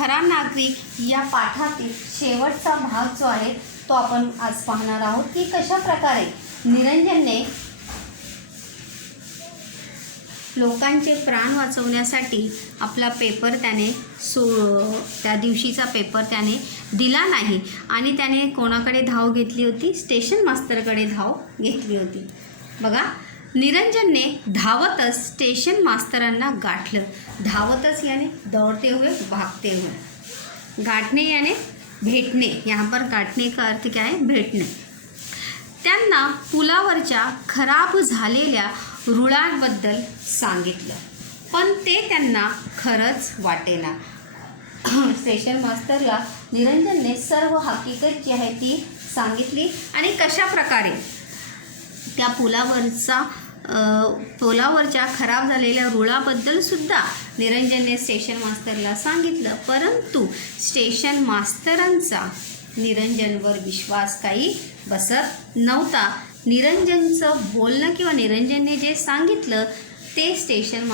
खरा नागरिक या पाठातील शेवटचा भाग जो आहे तो आपण आज पाहणार आहोत की कशा प्रकारे निरंजनने लोकांचे प्राण वाचवण्यासाठी आपला पेपर त्याने त्या दिवशीचा पेपर त्याने दिला नाही आणि त्याने कोणाकडे धाव घेतली होती? स्टेशन मास्तरकडे धाव घेतली होती. बघा, निरंजनने धावतच स्टेशन मास्तरांना गाठलं. धावतच याने दौड़ते हुए, भागते हुए. गाठने याने भेटणे. यहाँ पर गाठने का अर्थ क्या है? भेटणे. त्यांना पुलावरच्या खराब झालेल्या रुळांबद्दल सांगितलं, पण ते त्यांना खरंच वाटेना. स्टेशन मास्तरला निरंजनने सर्व हकीकत जी आहे ती सांगितली आणि कशा प्रकारे त्या पुलावरच्या खराब झालेल्या रुळाबद्दल सुद्धा निरंजनने स्टेशन मास्तरला सांगितलं, परंतु स्टेशन मास्तरांचा निरंजनवर विश्वास काही बसत नव्हता. निरंजनचं बोलणं किंवा निरंजनने जे सांगितलं ते स्टेशन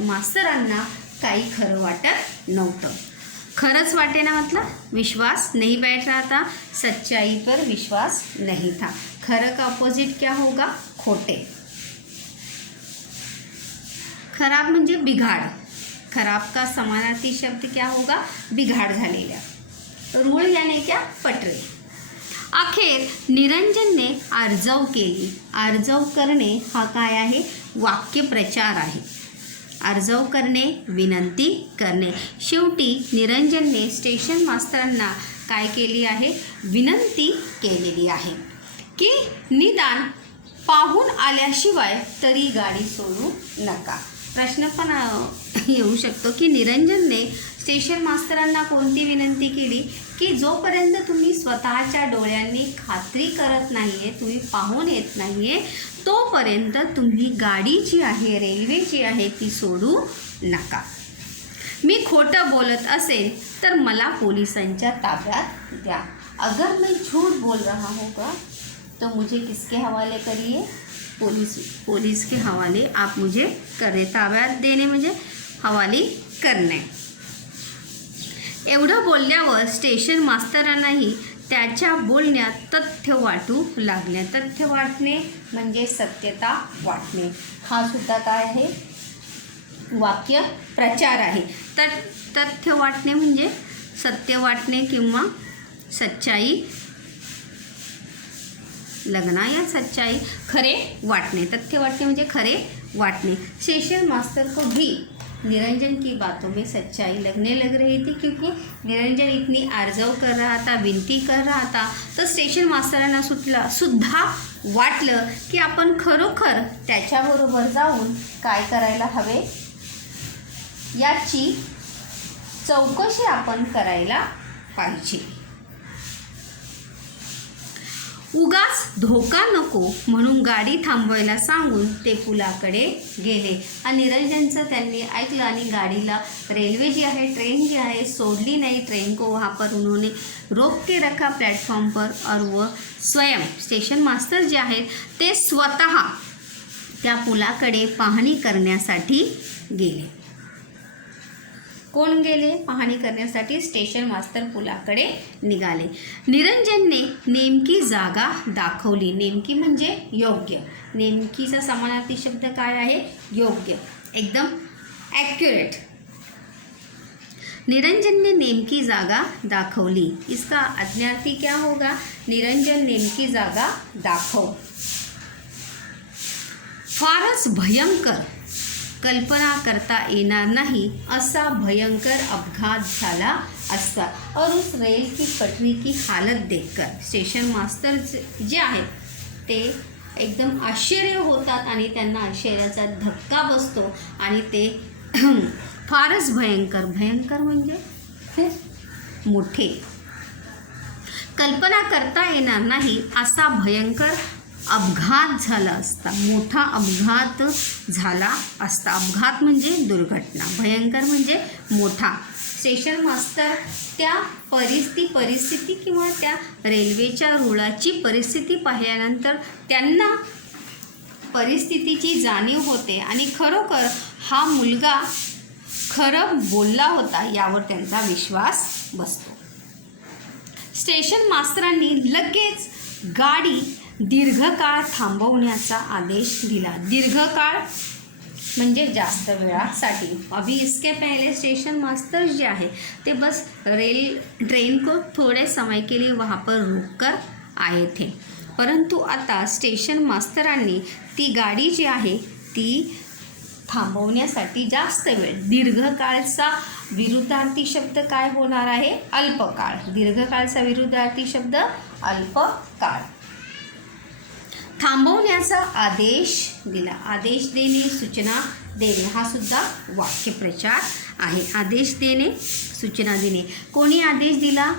मास्तरांना काही खरं वाटत नव्हतं. खरंच वाटे ना, मतलब विश्वास नहीं बैठ रहा था, सच्चाई पर विश्वास नहीं था. खरं का अपोजिट क्या होगा? खोटे. खराब म्हणजे बिघाड. खराब का समानार्थी शब्द क्या होगा? बिघाड झालेल्या. रूळ याने क्या? पटरे. अखेर निरंजनने आर्जव केली. आर्जव करणे हा काय आहे? वाक्यप्रचार आहे. आर्जव करणे, विनंती करणे. शेवटी निरंजनने स्टेशन मास्तरांना काय केली आहे? विनंती केलेली आहे की निदान पाहून आल्याशिवाय तरी गाडी सोडू नका. प्रश्न पण येऊ शकतो की निरंजनने स्टेशन मास्तरांना कोणती विनंती केली की जोपर्यंत तुम्ही स्वतःच्या डोळ्यांनी खात्री करत नाही आहे, तुम्ही पाहून येत नाही आहे, तोपर्यंत तुम्ही गाडी जी आहे, रेल्वे जी आहे ती सोडू नका. मी खोटं बोलत असेल तर मला पोलिसांच्या ताब्यात द्या. अगर मैं झूठ बोल रहा होगा तो मुझे किसके हवाले करिए? पुलिस के हवाले आप मुझे करे. ताब्यात देणे म्हणजे हवाली करणे. एवढं बोलल्यावर स्टेशन मास्तरांनाही त्याच्या बोलण्यात तथ्य वाटू लागले. तथ्य वाटणे म्हणजे सत्यता वाटणे. हा सुद्धा काय आहे? वाक्य प्रचार आहे. तथ्य वाटणे म्हणजे सत्य वाटणे किंवा सच्चाई लगना या सच्चाई खरे वाटणे. तथ्य वाटणे म्हणजे खरे वाटणे. स्टेशन मास्टर को भी निरंजन की बातों में सच्चाई लगने लग रही थी, क्योंकि निरंजन इतनी आर्जव कर रहा था, विनती कर रहा था, तर स्टेशन मास्तरांना सुद्धा वाटलं की आपण खरोखर त्याच्याबरोबर जाऊन काय करायला हवे, याची चौकशी आपण करायला पाहिजे. उगाच धोका नको म्हणून गाडी थांबवायला सांगून ते पुलाकडे गेले आणि निरंजनचं त्यांनी ऐकलं आणि गाडीला रेल्वे जी आहे, ट्रेन जी आहे सोडली नाही. ट्रेन को वहाँ पर उन्होंने रोक के रखा प्लेटफॉर्म पर और वो स्वयं स्टेशन मास्टर जे आहेत ते स्वतः त्या पुलाकडे पाहणी करण्यासाठी गेले. कोण गेले? पाहणी करण्यासाठी स्टेशन मास्तर पुलाकडे निघाले. निरंजनने नेमकी जागा दाखवली. नेमकी म्हणजे योग्य. नेमकीचा समानार्थी शब्द काय आहे? योग्य, एकदम ॲक्युरेट. निरंजन ने नेमकी जागा दाखवली. इसका अज्ञार्थी क्या होगा? निरंजन नेमकी जागा दाखव. फारच भयंकर, कल्पना करता येणार नाही असा भयंकर अपघात झाला असता. और उस रेल की पटरी की हालत देखकर स्टेशन मास्टर जे आहेत ते एकदम आश्चर्य होतात आणि त्यांना आश्चर्याचा धक्का बसतो आणि ते फारच भयंकर. भयंकर म्हणजे मोठे. कल्पना करता येणार नाही असा भयंकर अपघात झाला असता. मोठा अपघात झाला असता. अपघात म्हणजे दुर्घटना, भयंकर म्हणजे मोठा. स्टेशन मास्टर त्या परिस्थिती किंवा त्या रेल्वेच्या रुळाची परिस्थिती पाहिल्यानंतर त्यांना परिस्थितीची जाणीव होते आणि खरोखर हा मुलगा खरं बोलला होता यावर त्यांचा विश्वास बसतो. स्टेशन मास्तरांनी लगेच गाडी दीर्घकाळ थांबवण्याचा आदेश दिला. दीर्घकाळ म्हणजे जास्त वेळासाठी. अभी इसके पहले स्टेशन मास्टर जे आहे ते बस ट्रेन को थोड़े समय के लिए वहाँ पर रुक कर आए थे. परंतु आता स्टेशन मास्तरांनी ती गाडी जी आहे ती थांबवण्यासाठी जास्त वेळ. दीर्घकाळचा विरुद्धार्थी शब्द काय होणार आहे? अल्पकाळ. दीर्घकाळचा विरुद्धार्थी शब्द अल्पकाळ. थांबवण्याचा आदेश दिला. आदेश देणे, सूचना देणे हा सुद्धा वाक्यप्रचार आहे. आदेश देणे, सूचना देणे. कोणी आदेश दिला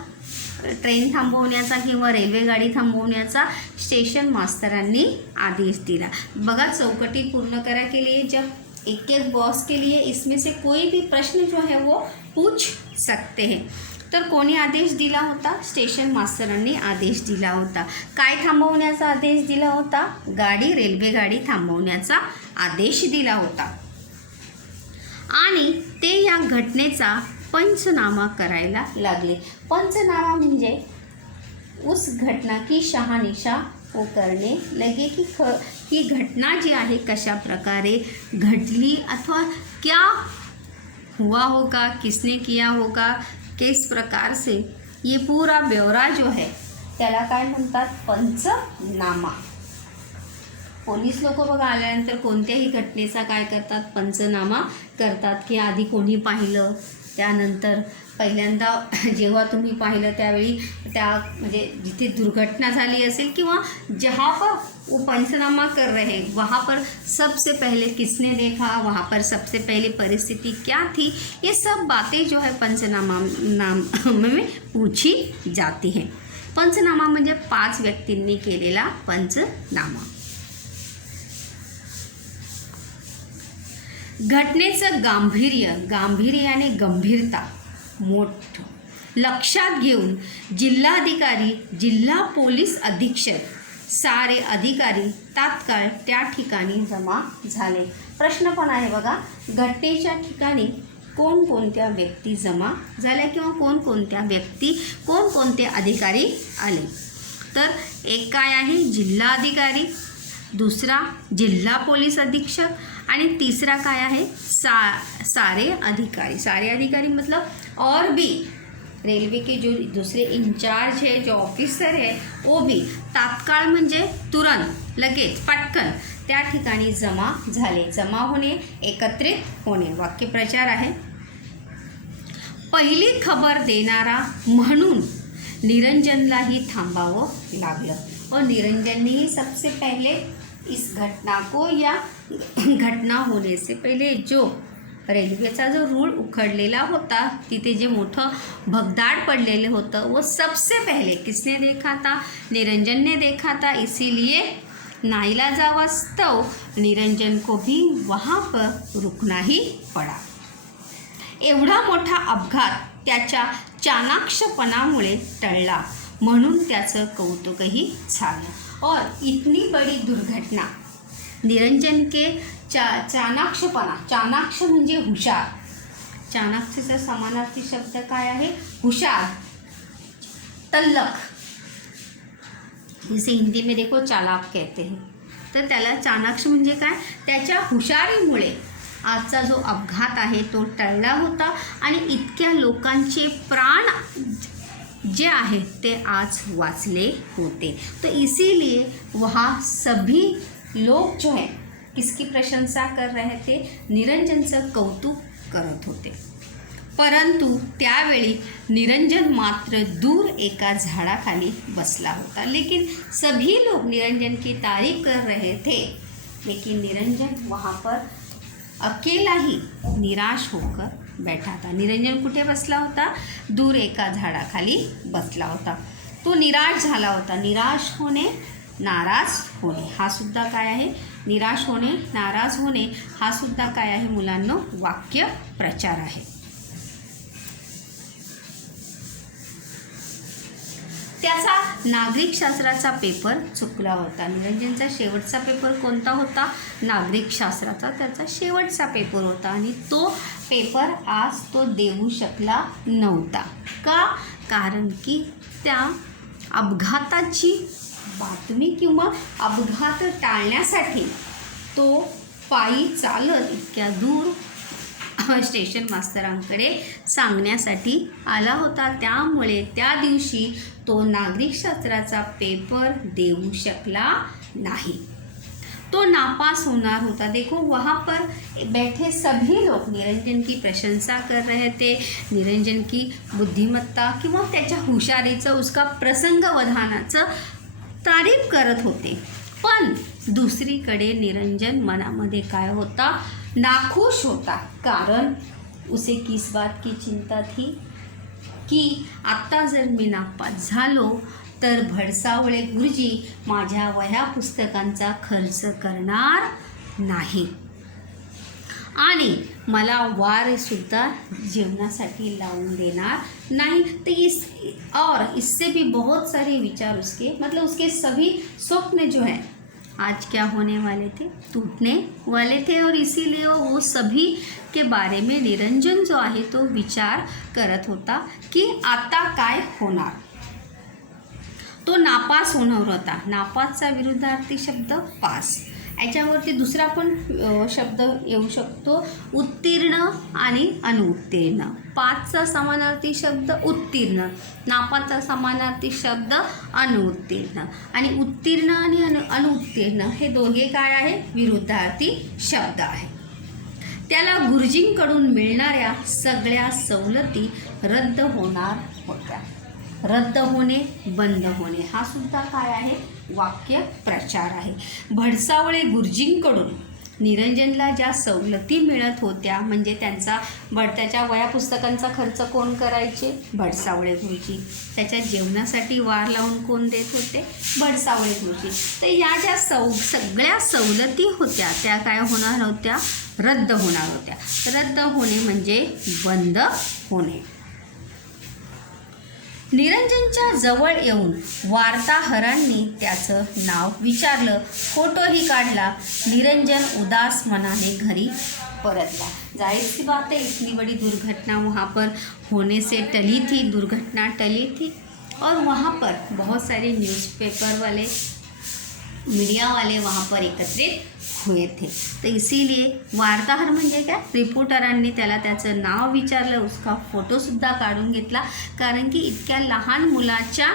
ट्रेन थांबवण्याचा किंवा रेल्वेगाडी थांबवण्याचा? स्टेशन मास्तरांनी आदेश दिला. बघा चौकटी पूर्ण करा के लिए जब एक एक बॉस के लिए इसमें से कोई भी प्रश्न जो है वो पूछ सकते हैं. तर कोणी आदेश दिला होता? स्टेशन मास्तरांनी आदेश दिला होता. काय थांबवण्याचा आदेश दिला होता? गाडी, रेल्वेगाडी थांबवण्याचा आदेश दिला होता. आणि ते या घटनेचा पंचनामा करायला लागले. पंचनामा म्हणजे उस घटना की शहानिशा वो करने लगे की ही घटना जी आहे कशा प्रकारे घडली अथवा क्या हुआ होगा, किसने किया होगा, किस प्रकार से, ये पूरा ब्यौरा जो है त्याला काय म्हणतात? पंचनामा. पोलीस लोक बघा आल्यानंतर कोणत्याही घटनेचा काय करतात? पंचनामा करतात. की आधी कोणी पाहिलं, त्यानंतर पहिल्यांदा जेव्हा तुम्ही पाहिलं त्यावेळी त्या म्हणजे जिथे दुर्घटना झाली असेल किंवा जहाँ पर वो पंचनामा कर रहे हैं वहाँ पर सबसे पहले किसने देखा, वहाँ पर सबसे पहले परिस्थिति क्या थी, ये सब बातें जो है पंचनामा में पूछी जाती हैं. पंचनामा म्हणजे 5 व्यक्तींनी केलेला पंचनामा. घटनेचं गांभीर्य आणि गंभीरता मोठं लक्षात घेऊन जिल्हाधिकारी, जिल्हा पोलीस अधीक्षक, सारे अधिकारी तात्काळ त्या ठिकाणी जमा झाले. प्रश्न पण आहे बघा, घटनेच्या ठिकाणी कोणकोणत्या व्यक्ती जमा झाल्या किंवा कोणकोणते अधिकारी आले? तर एक काय आहे? जिल्हाधिकारी, दुसरा जिल्हा पोलीस अधीक्षक आणि तिसरा काय आहे? सारे अधिकारी. सारे अधिकारी मतलब और भी रेलवे के जो दूसरे इंचार्ज है, जो ऑफिसर है, वो भी तात्काळ म्हणजे तुरंत, लगेच, पटकन त्या ठिकाणी जमा झाले. जमा होणे, एकत्रित होणे. वाक्यप्रचार आहे. पहिली खबर देणारा म्हणून निरंजनलाही थांबावं लागलं. और निरंजनने सबसे पहले इस घटना को या घटना होने से पहले जो रेल्वेचा जो रूळ उखडलेला होता, तिथे जे मोठं भगदाड पडलेलं होतं, वो सबसे पहले किसने देखा था? निरंजन ने देखा था. इसीलिए नाईलाजावस्तव निरंजन को भी वहाँ पर रुकना ही पड़ा. एवढा मोठा अपघात त्याच्या चाणाक्षपणामुळे टळला म्हणून त्याचं कौतुकही झालं. और इतनी बड़ी दुर्घटना निरंजन के चाणाक्षपणा. चाणाक्ष म्हणजे हुशार. चाणाक्षचा समानार्थी शब्द काय आहे? हुशार, तल्लख. जैसे हिंदी में देखो चालाक कहते हैं. तर त्याला चाणाक्ष म्हणजे काय? त्याच्या हुशारीमुळे आजचा जो अपघात आहे तो टळला होता आणि इतक्या लोकांचे प्राण जे आहे ते आज वाचले होते. तो इसीलिए वहाँ सभी लोग जो है किसकी प्रशंसा कर रहे थे? निरंजनचं कौतुक करत होते. परंतु त्यावेळी निरंजन मात्र दूर एका झाडाखाली बसला होता. लेकिन सभी लोग निरंजन की तारीफ कर रहे थे, लेकिन निरंजन वहाँ पर अकेला ही निराश होकर बैठा था. निरंजन कुठे बसला होता? दूर एका झाडाखाली बसला होता. तो निराश झाला होता. निराश होणे, नाराज होणे हा सुद्धा काय आहे? निराश होणे, नाराज होणे हा सुद्धा काय आहे मुलांनो? वाक्य प्रचार आहे. त्याचा नागरिकशास्त्राचा पेपर चुकला होता. निरंजनचा शेवटचा पेपर कोणता होता? नागरिकशास्त्राचा त्याचा शेवटचा पेपर होता आणि तो पेपर आज तो देऊ शकला नव्हता. का? कारण की त्या अपघाताची बातमी किंवा अपघात टाळण्यासाठी तो पायी चालत इतक्या दूर स्टेशन मास्तरांकडे सांगण्यासाठी आला होता. त्यामुळे त्या दिवशी तो नागरिकशास्त्राचा पेपर देऊ शकला नाही. तो नापास होणार होता. देखो वहाँ पर बैठे सभी लोग निरंजन की प्रशंसा कर रहे थे, निरंजन की बुद्धिमत्ता किंवा त्याच्या हुशारीचं, उसका प्रसंगवधानाचं तारीफ करत होते. पण दुसरीकडे निरंजन मनामध्ये काय होता? नाखुश होता. कारण उसे किस बात की चिंता थी की आत्ता जर मी नापास झालो तर भडसावळे गुरुजी माझ्या वह्या पुस्तकांचा खर्च करणार नाही आणि मला वारसुद्धा जेवणासाठी लावून देणार नहीं. तो और इससे भी बहुत सारे विचार उसके मतलब उसके सभी स्वप्न जो है आज क्या होने वाले थे, टूटने वाले थे. और इसीलिए वो सभी के बारे में निरंजन जो आहे तो विचार करत होता की आता काय होणार. तो नापास होणार होता. नापासचा विरुद्धार्थी शब्द पास. याच्यावरती दुसरा पण शब्द येऊ शकतो उत्तीर्ण आणि अनुत्तीर्ण. पासचा समानार्थी शब्द उत्तीर्ण, नापासचा समानार्थी शब्द अनुत्तीर्ण. आणि उत्तीर्ण आणि अनुत्तीर्ण हे दोघे काय आहे? विरुद्धार्थी शब्द आहे. त्याला गुरुजींकडून मिळणाऱ्या सगळ्या सवलती रद्द होणार होत्या. रद्द होणे, बंद होणे हा सुद्धा काय आहे? वाक्य प्रचार आहे. भडसावळे गुरुजींकडून निरंजनला ज्या सवलती मिळत होत्या म्हणजे त्याच्या वह्या पुस्तकांचा खर्च कोण करायचे? भडसावळे गुरुजी. त्याच्या जेवणासाठी वार लावून कोण देत होते? भडसावळे गुरुजी. तर या ज्या सगळ्या सवलती होत्या त्या काय होणार होत्या? रद्द होणार होत्या. रद्द होणे म्हणजे बंद होणे. निरंजनच्या जवळ येऊन वार्ताहरांनी त्याचं नाव विचारलं. फोटोही काढला. निरंजन उदास मनाने घरी परतला. जाहिर सी बात है इतनी बड़ी दुर्घटना वहाँ पर होने से टली थी, दुर्घटना टली थी. और वहाँ पर बहुत सारे न्यूज़पेपर वाले, मीडिया वाले वहाँ पर एकत्रित हुए थे. तो इसीलिए वार्ताहर म्हणजे काय? रिपोर्टरांनी त्याला त्याचं नाव विचारलं, उसका फोटोसुद्धा काढून घेतला. कारण की इतक्या लहान मुलाच्या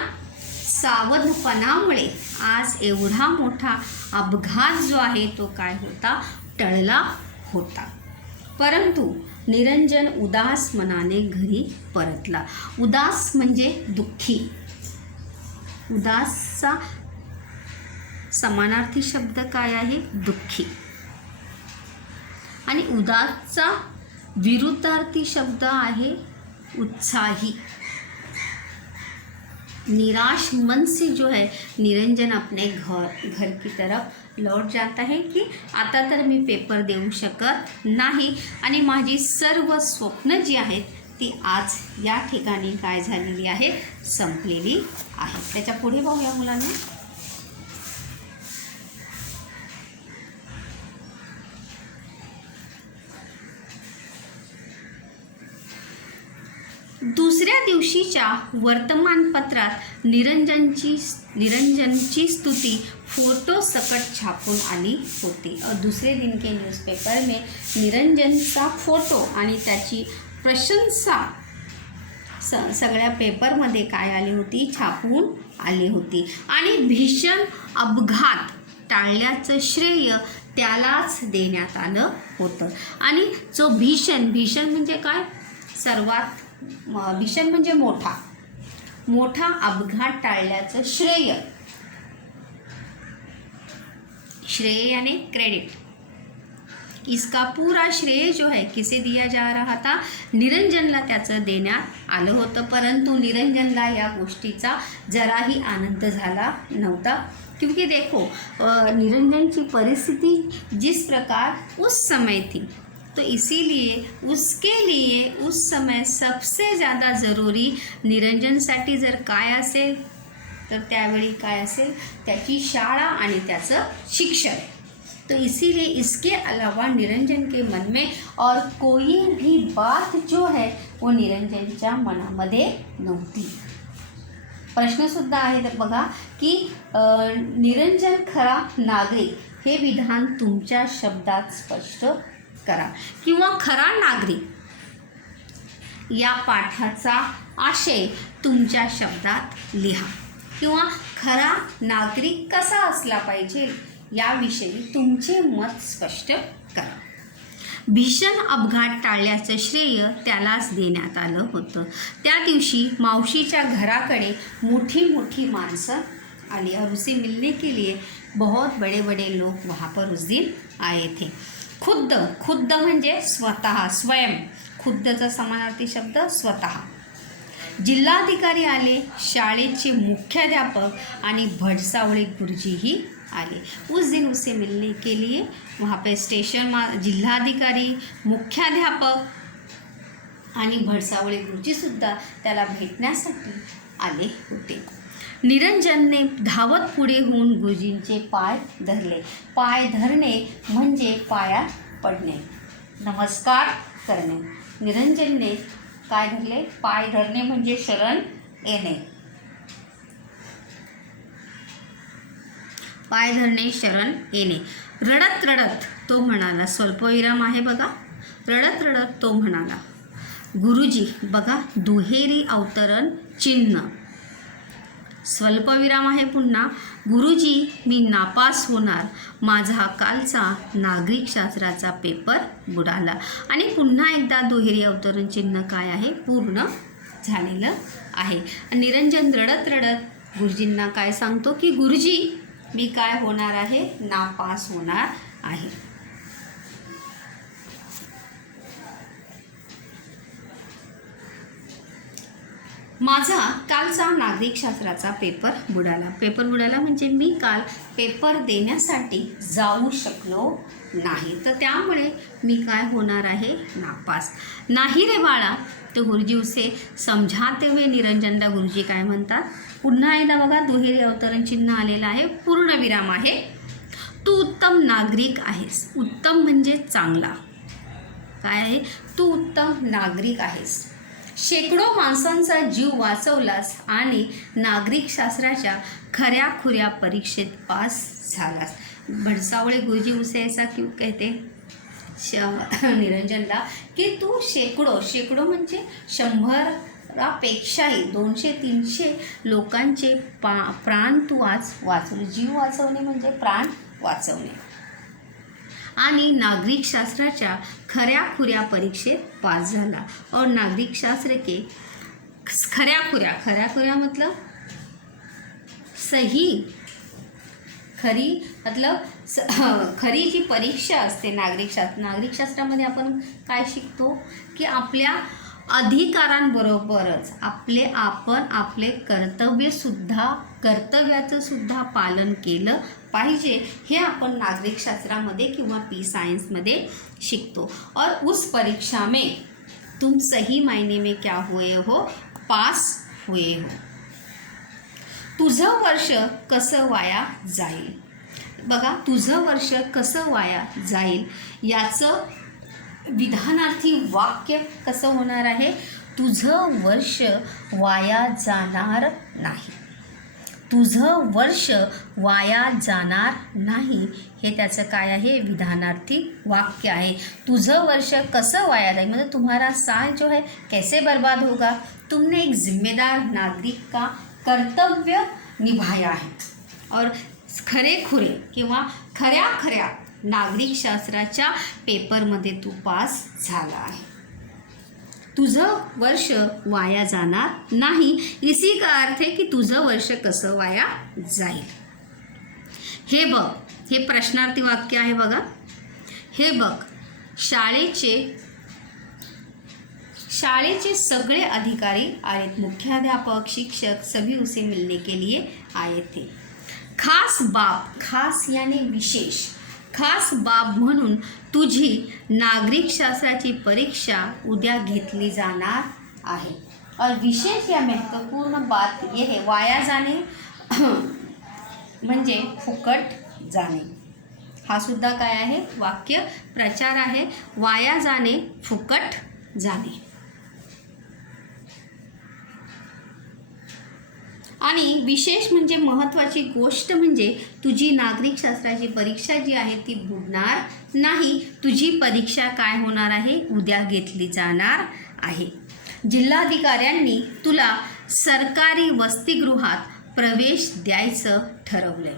सावधपणामुळे आज एवढा मोठा अपघात जो आहे तो काय होता? टळला होता. परंतु निरंजन उदास मनाने घरी परतला. उदास म्हणजे दुःखी. उदासचा समानार्थी शब्द काय आहे? दुःखी. आणि उदासचा विरुद्धार्थी शब्द आहे उत्साही. निराश मन से जो है निरंजन अपने घर की तरफ लौट जाता है की आता तर मी पेपर देऊ शकत नाही आणि माझी सर्व स्वप्न जी आहेत ती आज या ठिकाणी काय झालेली आहे? संपलेली आहे. त्याच्या पुढे पाहूया मुलांना. दुसऱ्या दिवशीच्या वर्तमानपत्रात निरंजनची स्तुती फोटो सकट छापून आली होती. और दूसरे दिन के न्यूज़पेपर में निरंजनचा फोटो आणि त्याची प्रशंसा सगळ्या पेपरमध्ये काय आली होती? छापून आली होती. आणि भीषण अपघात टाळल्याचं श्रेय त्यालाच देण्यात आलं होतं. आणि जो भीषण म्हणजे काय? सर्वात भीषण म्हणजे मोठा अपघात टाळल्याचं श्रेय यानी क्रेडिट. इसका पूरा श्रेय जो है किसे दिया जा रहा था? निरंजनला त्याचं देण्यात आलं होतं. परंतु निरंजनला या गोष्टीचा जराही आनंद झाला नव्हता. क्योंकि देखो निरंजन की परिस्थिति जिस प्रकार उस समय थी तो इसीलिए उसके लिए उस समय सबसे ज़्यादा ज़रूरी निरंजनसाठी जर काय असेल तर त्यावेळी काय असेल? त्याची शाळा आणि त्याचं शिक्षण. तो इसीलिए इसके अलावा निरंजन के मन में और कोई भी बात जो है वो निरंजनच्या मनामध्ये नव्हती. प्रश्नसुद्धा आहे तर बघा की निरंजन खरा नागरिक हे विधान तुमच्या शब्दात स्पष्ट करा किंवा खरा नागरिक या पाठाचा आशय तुमच्या शब्दात लिहा किंवा खरा नागरिक कसा असला पाहिजे याविषयी तुमचे मत स्पष्ट करा. भीषण अपघात टाळल्याचं श्रेय त्यालाच देण्यात आलं होतं. त्या दिवशी मावशीच्या घराकडे मोठी मोठी माणसं आली और उसे मिलने के लिए बहुत बड़े बड़े लोग वहाँ पर उस दिन आए थे. खुद्द म्हणजे स्वतः, स्वयं. खुद्दचा समानार्थी शब्द स्वतः. जिल्हाधिकारी आले, शाळेचे मुख्याध्यापक आणि भडसावळे गुरुजीही आले. उस दिन उसे मिलने के लिए वहाँ पे स्टेशन जिल्हाधिकारी, मुख्याध्यापक आणि भडसावळे गुरुजीसुद्धा त्याला भेटण्यासाठी आले होते. निरंजनने धावत पुढे होऊन गुरुजींचे पाय धरले. पाय धरणे म्हणजे पायात पडणे, नमस्कार करणे. निरंजनने काय धरले? पाय धरणे म्हणजे शरण येणे. पाय धरणे, शरण येणे. रडत रडत तो म्हणाला, स्वल्पविराम आहे बघा, रडत रडत तो म्हणाला, गुरुजी बघा दुहेरी अवतरण चिन्ह. स्वल्पविराम आहे पुन्हा, गुरुजी मी नापास होणार, माझा कालचा नागरिकशास्त्राचा पेपर बुडाला. आणि पुन्हा एकदा दुहेरी अवतरण चिन्ह काय आहे? पूर्ण झालेलं आहे. निरंजन रडत रडत गुरुजींना काय सांगतो की गुरुजी मी काय होणार आहे? नापास होणार आहे. माझा कालचा नागरिकशास्त्राचा पेपर बुडाला. पेपर बुडाला म्हणजे मी काल पेपर देण्यासाठी जाऊ शकलो नाही, तर त्यामुळे मी काय होणार आहे? नापास. नाही रे बाळा, तो गुरुजी उसे समझाते हुए निरंजनला गुरुजी काय म्हणतात? पुन्हा एकदा बघा दुहेरी अवतरण चिन्ह आलेलं आहे, पूर्ण विराम आहे. तू उत्तम नागरिक आहेस. उत्तम म्हणजे चांगला. काय आहे? तू उत्तम नागरिक आहेस. शेकडो माणसांचा जीव वाचवलास आणि नागरिकशास्त्राच्या खऱ्याखुऱ्या परीक्षेत पास झालास. भडसावळे गुरुजी उसे ऐसा क्यों कहते निरंजनला की तू शेकडो म्हणजे 100पेक्षाही 200-300 लोकांचे प्राण तू आज वाचवले. जीव वाचवणे म्हणजे प्राण वाचवणे. आणि नागरिकशास्त्राच्या खऱ्याखुऱ्या परीक्षेत पास झाला. और नागरिकशास्त्र के खऱ्याखुऱ्या मतलब सही, खरी मतलब खरी जी परीक्षा असते नागरिकशास्त्रामध्ये आपण काय शिकतो की आपल्या अधिकारांबरोबरच आपण आपले कर्तव्याचं सुद्धा पालन केलं पाहिजे, हे आपण नागरिकशास्त्रामध्ये किंवा साइंसमध्ये शिकतो. और उस परीक्षा में तुम सही मायने में क्या हुए हो? पास हुए हो. तुझं वर्ष कसं वाया जाईल? बघा, तुझं वर्ष कसं वाया जाईल याचं विधानार्थी वाक्य कसं होणार आहे? तुझं वर्ष वाया जाणार नाही. तुझं वर्ष वाया जाणार नाही हे त्याचं काय आहे? विधानार्थी वाक्य आहे. तुझं वर्ष कसं वाया जाईल म्हणजे तुम्हारा साल जो है कैसे बर्बाद होगा? तुमने एक जिम्मेदार नागरिक का कर्तव्य निभाया है और खरेखुरे किंवा खऱ्या नागरिकशास्त्राच्या पेपरमध्ये तू पास झाला आहे. तुझं वर्ष वाया जाणार नाही. इसी का अर्थ आहे की तुझं वर्ष कसं वाया जाईल. हे बघ, हे प्रश्नार्थी वाक्य आहे बघा. हे बघ, शाळेचे सगळे अधिकारी आहेत. मुख्याध्यापक, शिक्षक सभी उसे मिलने के लिए आए थे. खास बाब, खास यानी विशेष, खास बाब म्हणून तुझी नागरिकशास्त्राची परीक्षा उद्या घेतली जाणार आहे. और विशेष या महत्वपूर्ण बात ये है, वाया जाणे म्हणजे फुकट जाणे. हा सुद्धा काय आहे, वाक्य प्रचार आहे. वाया जाणे, फुकट जाणे. आणि विशेष म्हणजे महत्त्वाची गोष्ट म्हणजे तुझी नागरिकशास्त्राची परीक्षा जी आहे ती बुडणार नाही. तुझी परीक्षा काय होणार आहे, उद्या घेतली जाणार आहे. जिल्हाधिकाऱ्यांनी तुला सरकारी वसतिगृहात प्रवेश द्यायचं ठरवलंय.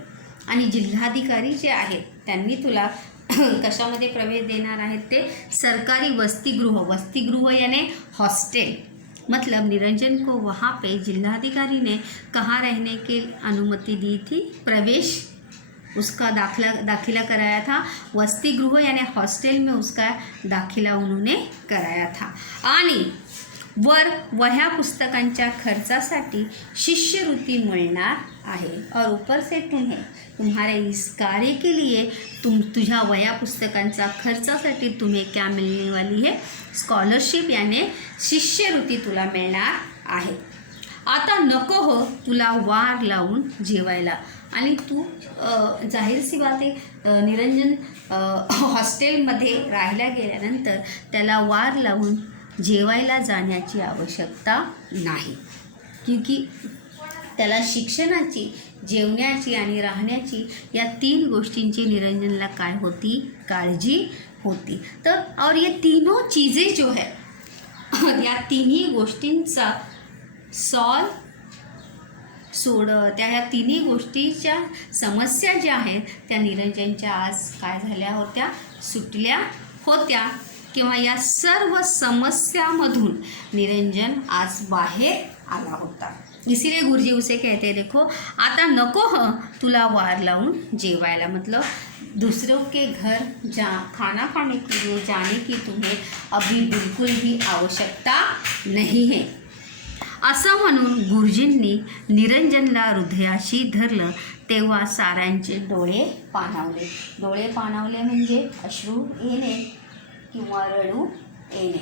आणि जिल्हाधिकारी जे आहेत त्यांनी तुला कशामध्ये प्रवेश देणार आहेत, ते सरकारी वसतिगृह यानी हॉस्टेल. मतलब निरंजन को वहाँ पे जिलाधिकारी ने कहाँ रहने की अनुमति दी थी, प्रवेश उसका दाखिला कराया था. वसतिगृह यानी हॉस्टेल में उसका दाखिला उन्होंने कराया था. आणि वर वह्या पुस्तकांच्या खर्चासाठी शिष्यवृत्ती मिळणार आहे. और ऊपर से तुम्हारे इस कार्य के लिए तुझ्या वह्या पुस्तकांचा खर्चासाठी तुम्हें क्या मिलने वाली है, स्कॉलरशिप यानी शिष्यवृत्ती तुला मिळणार आहे. आता नको हो तुला वार लावून जेवायला. आणि तू जाहीर सी बात आहे, निरंजन हॉस्टेलमध्ये राहायला गेल्यानंतर त्याला वार लावून जेवायला जाण्याची आवश्यकता नाही. क्योंकि त्याला शिक्षणाची, जेवण्याची आणि राहण्याची या 3 गोष्टींची निरंजनला काय होती, काळजी होती. तर और ये तीनों चीज़ें जो है या तिन्ही गोष्टींचा ह्या तिन्ही गोष्टीच्या समस्या ज्या आहेत त्या निरंजनच्या आज काय झाल्या होत्या, सुटल्या होत्या. किंवा या सर्व समस्यामधून निरंजन आज बाहेर आला होता. इसीलिए गुरुजी उसे कहते देखो, आता नको ह तुला वार लावून जेवायला. मतलब दूसरों के घर खाना खाने के लिए जाने की तुम्हें अभी बिल्कुल भी आवश्यकता नहीं है. असं म्हणून गुरुजींनी निरंजनला हृदयाशी धरलं. तेव्हा साऱ्यांचे डोळे पाणावले. डोळे पाणावले म्हणजे अश्रू येणे किंवा रडू येणे.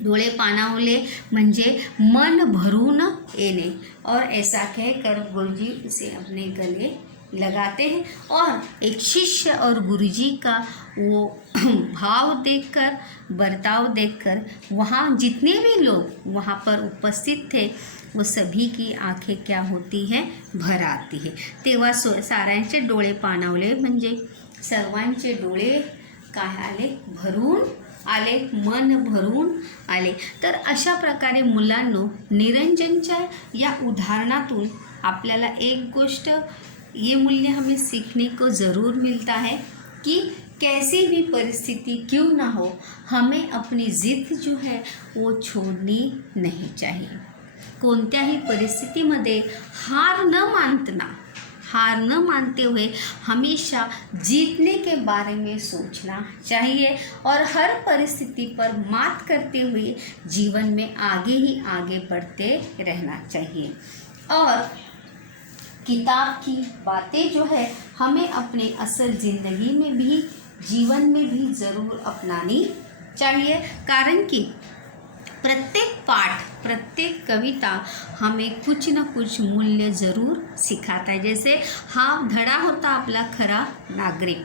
डोळे पाणावले म्हणजे मन भरून येणे. और ऐसा कहकर गुरुजी उसे अपने गले लगाते हैं. और एक शिष्य और गुरुजी का वो भाव देखकर, बर्ताव देखकर वहाँ जितने भी लोग वहाँ पर उपस्थित थे वो सभी की आंखें क्या होती हैं, भर आती है. तेव्हा साऱ्यांचे डोळे पाणावले म्हणजे सर्वांचे डोळे काय आले, भरून आले, मन भरून आले. तर अशा प्रकारे मुलांनो, निरंजनच्या या उदाहरणातून आपल्याला एक गोष्ट ये मूल्य हमें सीखने को ज़रूर मिलता है कि कैसी भी परिस्थिति क्यों ना हो, हमें अपनी ज़िद जो है वो छोड़नी नहीं चाहिए. कोणत्याही परिस्थितीमध्ये हार न मानते हुए हमेशा जीतने के बारे में सोचना चाहिए. और हर परिस्थिति पर मात करते हुए जीवन में आगे ही आगे बढ़ते रहना चाहिए. और किताब की बातें जो है हमें अपने असल ज़िंदगी में भी, जीवन में भी ज़रूर अपनानी चाहिए. कारण कि प्रत्येक पाठ, प्रत्येक कविता हमें कुछ न कुछ मूल्य ज़रूर सिखाता है. जैसे हा धडा होता आपला खरा नागरिक.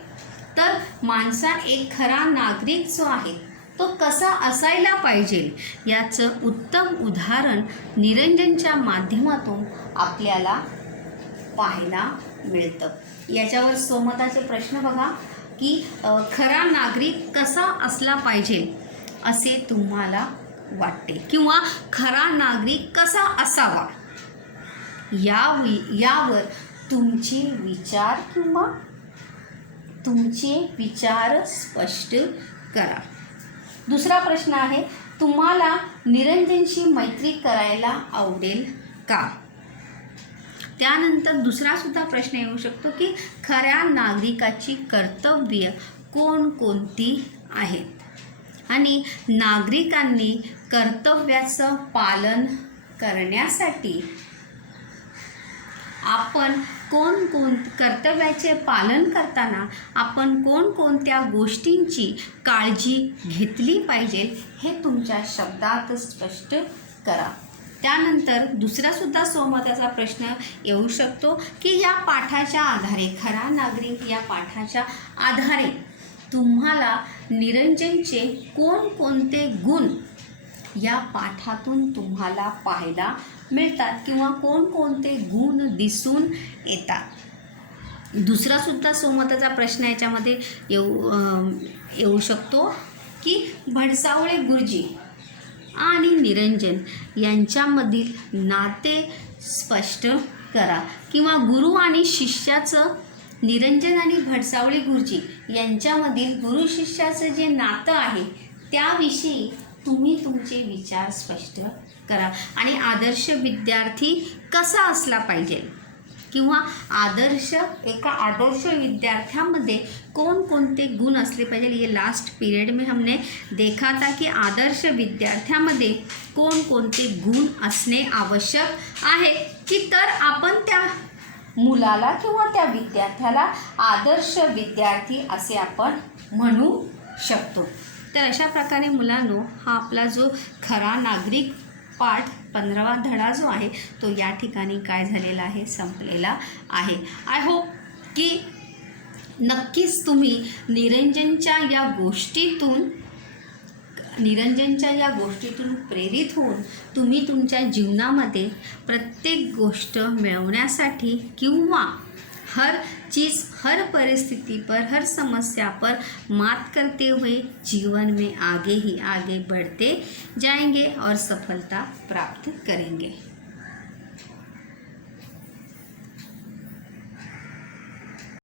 तर माणसा एक खरा नागरिक जो आहे तो कसा असायला पाहिजे याचं उत्तम उदाहरण निरंजनच्या माध्यमातून आपल्याला पाहायला मिळतं. याच्यावर सोमताचे प्रश्न बघा की खरा नागरिक कसा असला पाहिजे असे तुम्हाला वाटते, किंवा खरा नागरिक कसा असावा यावर तुमचे विचार किंवा तुमचे विचार स्पष्ट करा. दुसरा प्रश्न आहे, तुम्हाला निरंजनशी मैत्री करायला आवडेल का. त्यानंतर दुसरा सुद्धा प्रश्न येऊ शकतो की खऱ्या नागरिकाची कर्तव्य कोणकोणती आहेत आणि नागरिकांनी कर्तव्याचं पालन करण्यासाठी आपण कर्तव्याचे पालन करताना आपण कोणकोणत्या गोष्टींची काळजी घेतली पाहिजे हे तुमच्या शब्दात स्पष्ट करा. त्यानंतर दुसरासुद्धा स्वमताचा प्रश्न येऊ शकतो की या पाठाच्या आधारे, खरा नागरिक या पाठाच्या आधारे तुम्हाला निरंजनचे कोणकोणते गुण या पाठातून तुम्हाला पाहायला मिळतात किंवा कोणकोणते गुण दिसून येतात. दुसरासुद्धा स्वमताचा प्रश्न याच्यामध्ये येऊ शकतो की भडसावळे गुरुजी आणि निरंजन यांच्यामधील नाते स्पष्ट करा किंवा गुरु आणि शिष्याचं, निरंजन आणि भडसावळे गुरुजी यांच्यामधील गुरु शिष्याचं जे नातं आहे त्याविषयी तुम्ही तुमचे विचार स्पष्ट करा. आणि आदर्श विद्यार्थी कसा असला पाहिजे किंवा एका आदर्श विद्यार्थ्यामध्ये कोणकोणते गुण असले पाहिजे. ये लास्ट पीरियड में हमने देखा था की आदर्श विद्यार्थ्यामध्ये कोणकोणते गुण असणे आवश्यक आहे की तर आपण त्या मुलाला किंवा त्या विद्यार्थ्याला आदर्श विद्यार्थी असे आपण म्हणू शकतो. तर अशा प्रकारे मुलांनो, हा आपला जो खरा नागरिक पाठ 15वा धडा जो आहे तो या ठिकाणी काय झालेला आहे, संपलेला आहे. आय होप की नक्कीच तुम्ही निरंजनच्या या गोष्टीतून प्रेरित होऊन तुम्ही तुमच्या जीवनामध्ये प्रत्येक गोष्ट मिळवण्यासाठी किंवा हर चीज़, हर परिस्थिति पर, हर समस्या पर मात करते हुए जीवन में आगे ही आगे बढ़ते जाएंगे और सफलता प्राप्त करेंगे.